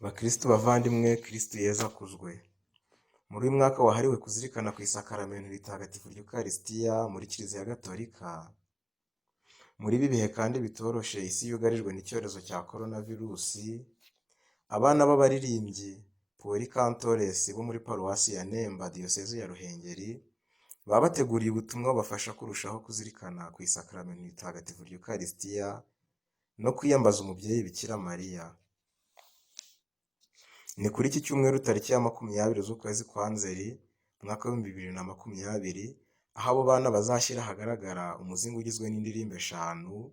Bakristo bavandimwe, Kristo Yezu akuzwe. Muri uyu mwaka wahariwe kuzirikana ku isakaramentu ritagatifu ry'Ukaristiya muri Kiliziya Gatolika, muri ibi bihe kandi bitoroshe isi yugarijwe n'icyorezo cya coronavirusi, abana b'abaririmbyi Pueri Cantores bo muri Paruwasi ya Nemba, Diyosezi ya Ruhengeri, babateguriye ubutumwa bubafasha kurushaho kuzirikana ku isakaramentu ritagatifu ry'Ukaristiya no kwiyambaza umubyeyi Bikira Mariya. Ni kuri iki cyumweru tariki ya 20 z'ukwezi kwa Nzeri, umwaka wa 2020, aho abo bana bazashyira ahagaragara umuzingo ugizwe n'indirimbo 5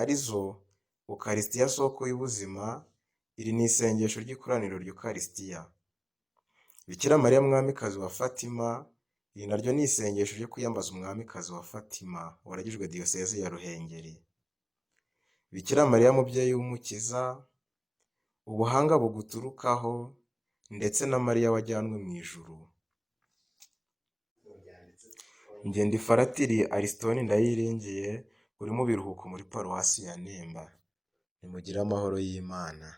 arizo Ukaristiya soko y'ubuzima, iri ni isengesho ry'ikoraniro ry'Ukaristiya. Bikira Mariya mwamikazi wa Fatima, iri naryo ni isengesho ryo kwiyambaza umwamikazi wa Fatima waragijwe Diyosezi ya Ruhengeri. Bikira Mariya mubyeyi w'umukiza, ubuhanga buguturukaho, ndetse na Mariya wajyanwe mu ijuru. Njye ndi Faratiri Aristoni Ndayiringiye, uri mu biruhuko muri Paruwasi ya Nemba. Nimugire amahoro y'Imana.